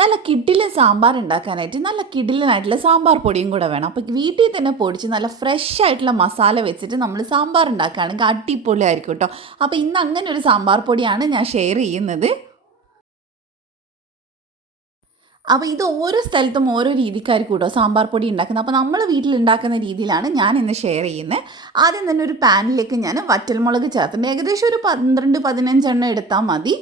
നല്ല കിടിലൻ സാമ്പാർ ഉണ്ടാക്കാനായിട്ട് നല്ല കിടിലനായിട്ടുള്ള സാമ്പാർ പൊടിയും കൂടെ വേണം. അപ്പോൾ വീട്ടിൽ തന്നെ പൊടിച്ച് നല്ല ഫ്രഷ് ആയിട്ടുള്ള മസാല വെച്ചിട്ട് നമ്മൾ സാമ്പാർ ഉണ്ടാക്കുകയാണെങ്കിൽ അടിപൊളിയായിരിക്കും കേട്ടോ. അപ്പോൾ ഇന്ന് അങ്ങനെ ഒരു സാമ്പാർ പൊടിയാണ് ഞാൻ ഷെയർ ചെയ്യുന്നത്. അപ്പോൾ ഇത് ഓരോ സ്ഥലത്തും ഓരോ രീതിക്കായിരിക്കും കേട്ടോ സാമ്പാർ പൊടി ഉണ്ടാക്കുന്നത്. അപ്പോൾ നമ്മൾ വീട്ടിലുണ്ടാക്കുന്ന രീതിയിലാണ് ഞാൻ ഇന്ന് ഷെയർ ചെയ്യുന്നത്. ആദ്യം തന്നെ ഒരു പാനിലേക്ക് ഞാൻ വറ്റൽമുളക് ചേർത്തിട്ടുണ്ട്. ഏകദേശം ഒരു 12-15 എണ്ണം എടുത്താൽ മതി.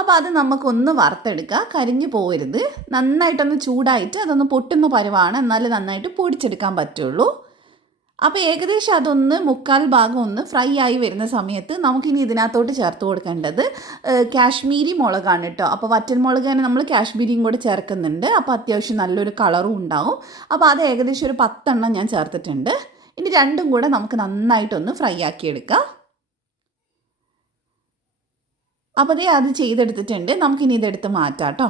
അപ്പോൾ അത് നമുക്കൊന്ന് വറുത്തെടുക്കുക, കരിഞ്ഞു പോകരുത്. നന്നായിട്ടൊന്ന് ചൂടായിട്ട് അതൊന്ന് പൊട്ടുന്ന പരുവാണ്, എന്നാലും നന്നായിട്ട് പൊടിച്ചെടുക്കാൻ പറ്റുള്ളൂ. അപ്പോൾ ഏകദേശം അതൊന്ന് മുക്കാൽ ഭാഗം ഒന്ന് ഫ്രൈ ആയി വരുന്ന സമയത്ത് നമുക്കിനി ഇതിനകത്തോട്ട് ചേർത്ത് കൊടുക്കേണ്ടത് കാശ്മീരി മുളകാണ് കേട്ടോ. അപ്പോൾ വറ്റൽമുളക് തന്നെ നമ്മൾ കാശ്മീരിയും കൂടെ ചേർക്കുന്നുണ്ട്. അപ്പോൾ അത്യാവശ്യം നല്ലൊരു കളറും ഉണ്ടാവും. അപ്പോൾ അത് ഏകദേശം ഒരു 10 എണ്ണം ഞാൻ ചേർത്തിട്ടുണ്ട്. ഇനി രണ്ടും കൂടെ നമുക്ക് നന്നായിട്ടൊന്ന് ഫ്രൈ ആക്കിയെടുക്കാം. അപ്പോൾ അത് ചെയ്തെടുത്തിട്ടുണ്ട്. നമുക്കിനി ഇതെടുത്ത് മാറ്റാം കേട്ടോ.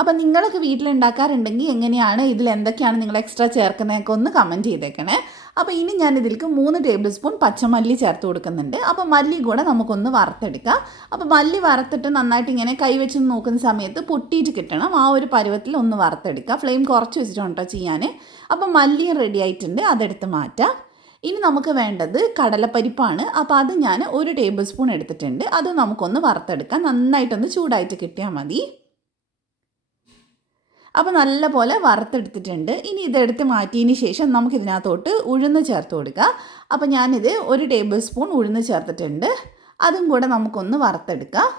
അപ്പോൾ നിങ്ങളൊക്കെ വീട്ടിലുണ്ടാക്കാറുണ്ടെങ്കിൽ എങ്ങനെയാണ്, ഇതിൽ എന്തൊക്കെയാണ് നിങ്ങൾ എക്സ്ട്രാ ചേർക്കുന്നതൊക്കെ ഒന്ന് കമൻറ്റ് ചെയ്തേക്കണേ. അപ്പോൾ ഇനി ഞാൻ ഇതിലേക്ക് 3 ടേബിൾ സ്പൂൺ പച്ചമല്ലി ചേർത്ത് കൊടുക്കുന്നുണ്ട്. അപ്പോൾ മല്ലി കൂടെ നമുക്കൊന്ന് വറുത്തെടുക്കാം. അപ്പോൾ മല്ലി വറുത്തിട്ട് നന്നായിട്ട് ഇങ്ങനെ കൈവച്ച് നോക്കുന്ന സമയത്ത് പൊട്ടിയിട്ട് കിട്ടണം. ആ ഒരു പരുവത്തിൽ ഒന്ന് വറുത്തെടുക്കുക. ഫ്ലെയിം കുറച്ച് വെച്ചിട്ടുണ്ടോ ചെയ്യാൻ. അപ്പോൾ മല്ലിയും റെഡി ആയിട്ടുണ്ട്, അതെടുത്ത് മാറ്റാം. ഇനി നമുക്ക് വേണ്ടത് കടലപ്പരിപ്പാണ്. അപ്പോൾ അത് ഞാൻ 1 ടേബിൾ സ്പൂൺ എടുത്തിട്ടുണ്ട്. അത് നമുക്കൊന്ന് വറുത്തെടുക്കാം. നന്നായിട്ടൊന്ന് ചൂടായിട്ട് കിട്ടിയാൽ മതി. അപ്പോൾ നല്ലപോലെ വറുത്തെടുത്തിട്ടുണ്ട്. ഇനി ഇതെടുത്ത് മാറ്റിയതിന് ശേഷം നമുക്കിതിനകത്തോട്ട് ഉഴുന്ന് ചേർത്ത് കൊടുക്കുക. അപ്പോൾ ഞാനിത് 1 ടേബിൾ സ്പൂൺ ഉഴുന്ന് ചേർത്തിട്ടുണ്ട്. അതും കൂടെ നമുക്കൊന്ന് വറുത്തെടുക്കാം.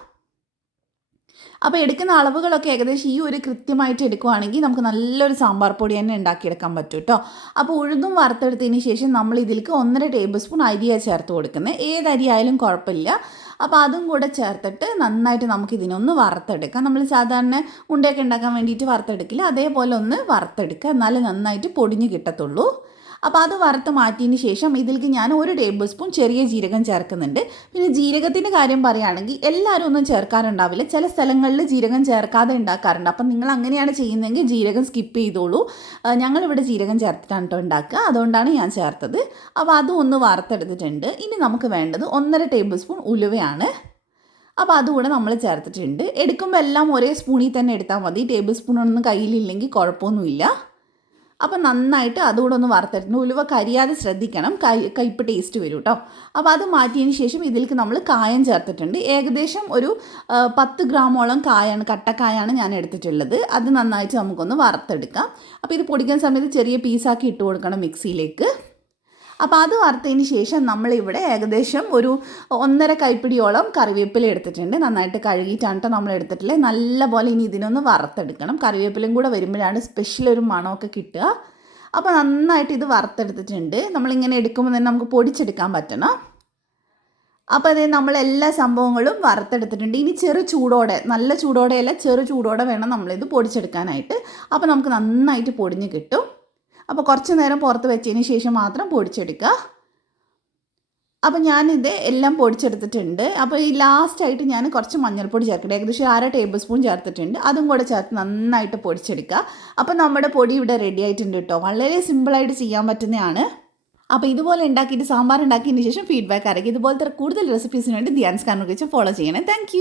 അപ്പോൾ എടുക്കുന്ന അളവുകളൊക്കെ ഏകദേശം ഈ ഒരു കൃത്യമായിട്ട് എടുക്കുകയാണെങ്കിൽ നമുക്ക് നല്ലൊരു സാമ്പാർ പൊടി തന്നെ ഉണ്ടാക്കിയെടുക്കാൻ പറ്റും കേട്ടോ. അപ്പോൾ ഉഴുന്നും വറുത്തെടുത്തതിന് ശേഷം നമ്മൾ ഇതിലേക്ക് 1.5 ടേബിൾ സ്പൂൺ അരിയാണ് ചേർത്ത് കൊടുക്കുന്നത്. ഏത് അരി ആയാലും കുഴപ്പമില്ല. അപ്പോൾ അതും കൂടെ ചേർത്തിട്ട് നന്നായിട്ട് നമുക്കിതിനൊന്ന് വറുത്തെടുക്കാം. നമ്മൾ സാധാരണ ഉണ്ടയൊക്കെ ഉണ്ടാക്കാൻ വേണ്ടിയിട്ട് വറുത്തെടുക്കില്ല, അതേപോലെ ഒന്ന് വറുത്തെടുക്കുക, എന്നാലേ നന്നായിട്ട് പൊടിഞ്ഞ് കിട്ടത്തുള്ളൂ. അപ്പോൾ അത് വറുത്ത് മാറ്റിയതിന് ശേഷം ഇതിലേക്ക് ഞാൻ 1 ടേബിൾ സ്പൂൺ ചെറിയ ജീരകം ചേർക്കുന്നുണ്ട്. പിന്നെ ജീരകത്തിൻ്റെ കാര്യം പറയുകയാണെങ്കിൽ എല്ലാവരും ഒന്നും ചേർക്കാറുണ്ടാവില്ല. ചില സ്ഥലങ്ങളിൽ ജീരകം ചേർക്കാതെ ഉണ്ടാക്കാറുണ്ട്. അപ്പം നിങ്ങൾ അങ്ങനെയാണ് ചെയ്യുന്നതെങ്കിൽ ജീരകം സ്കിപ്പ് ചെയ്തോളൂ. ഞങ്ങളിവിടെ ജീരകം ചേർത്തിട്ടാണ് കേട്ടോ ഉണ്ടാക്കുക, അതുകൊണ്ടാണ് ഞാൻ ചേർത്തത്. അപ്പോൾ അതും ഒന്ന് വറുത്തെടുത്തിട്ടുണ്ട്. ഇനി നമുക്ക് വേണ്ടത് 1.5 ടേബിൾ സ്പൂൺ ഉലുവയാണ്. അപ്പോൾ അതുകൂടെ നമ്മൾ ചേർത്തിട്ടുണ്ട്. എടുക്കുമ്പോൾ എല്ലാം ഒരേ സ്പൂണിൽ തന്നെ എടുത്താൽ മതി. ടേബിൾ സ്പൂണൊന്നും കയ്യിലില്ലെങ്കിൽ കുഴപ്പമൊന്നുമില്ല. അപ്പോൾ നന്നായിട്ട് അതുകൂടെ ഒന്ന് വറുത്തെടുക്കണം. ഉലുവ കരിയാതെ ശ്രദ്ധിക്കണം, കയ്പ്പ് ടേസ്റ്റ് വരും കേട്ടോ. അപ്പോൾ അത് മാറ്റിയതിന് ശേഷം ഇതിലേക്ക് നമ്മൾ കായം ചേർത്തിട്ടുണ്ട്. ഏകദേശം ഒരു 10 ഗ്രാമോളം കായാണ്, കട്ടക്കായാണ് ഞാൻ എടുത്തിട്ടുള്ളത്. അത് നന്നായിട്ട് നമുക്കൊന്ന് വറുത്തെടുക്കാം. അപ്പോൾ ഇത് പൊടിക്കുന്ന സമയത്ത് ചെറിയ പീസാക്കി ഇട്ട് കൊടുക്കണം മിക്സിയിലേക്ക്. അപ്പോൾ അത് വറുത്തതിന് ശേഷം നമ്മളിവിടെ ഏകദേശം ഒരു 1.5 കൈപ്പിടിയോളം കറിവേപ്പില എടുത്തിട്ടുണ്ട്. നന്നായിട്ട് കഴുകിയിട്ടാണ് കേട്ടോ നമ്മൾ എടുത്തിട്ടുള്ളത്. നല്ലപോലെ ഇനി ഇതിനൊന്ന് വറുത്തെടുക്കണം. കറിവേപ്പിലയും കൂടെ വരുമ്പോഴാണ് സ്പെഷ്യൽ ഒരു മണമൊക്കെ കിട്ടുക. അപ്പോൾ നന്നായിട്ട് ഇത് വറുത്തെടുത്തിട്ടുണ്ട്. നമ്മളിങ്ങനെ എടുക്കുമ്പോൾ തന്നെ നമുക്ക് പൊടിച്ചെടുക്കാൻ പറ്റണം. അപ്പോൾ അതേ നമ്മളെല്ലാ സംഭവങ്ങളും വറുത്തെടുത്തിട്ടുണ്ട്. ഇനി ചെറു ചൂടോടെ, നല്ല ചൂടോടെയല്ല, ചെറു ചൂടോടെ വേണം നമ്മളിത് പൊടിച്ചെടുക്കാനായിട്ട്. അപ്പോൾ നമുക്ക് നന്നായിട്ട് പൊടിഞ്ഞ് കിട്ടും. അപ്പോൾ കുറച്ച് നേരം പുറത്ത് വെച്ചതിന് ശേഷം മാത്രം പൊടിച്ചെടുക്കുക. അപ്പോൾ ഞാനിത് എല്ലാം പൊടിച്ചെടുത്തിട്ടുണ്ട്. അപ്പോൾ ഈ ലാസ്റ്റായിട്ട് ഞാൻ കുറച്ച് മഞ്ഞൾപ്പൊടി ചേർക്കട്ടെ. ഏകദേശം 1/2 ടേബിൾ സ്പൂൺ ചേർത്തിട്ടുണ്ട്. അതും കൂടെ ചേർത്ത് നന്നായിട്ട് പൊടിച്ചെടുക്കുക. അപ്പോൾ നമ്മുടെ പൊടി ഇവിടെ റെഡി ആയിട്ടുണ്ട് കേട്ടോ. വളരെ സിമ്പിളായിട്ട് ചെയ്യാൻ പറ്റുന്നതാണ്. അപ്പോൾ ഇതുപോലെ ഉണ്ടാക്കിയിട്ട് സാമ്പാർ ഉണ്ടാക്കിയതിന് ശേഷം ഫീഡ്ബാക്ക് അറിയിക്കുക. ഇതുപോലത്തെ കൂടുതൽ റെസിപ്പീസിന് വേണ്ടി ധ്യാൻസ് കാർണർ ഫോളോ ചെയ്യണേ. താങ്ക്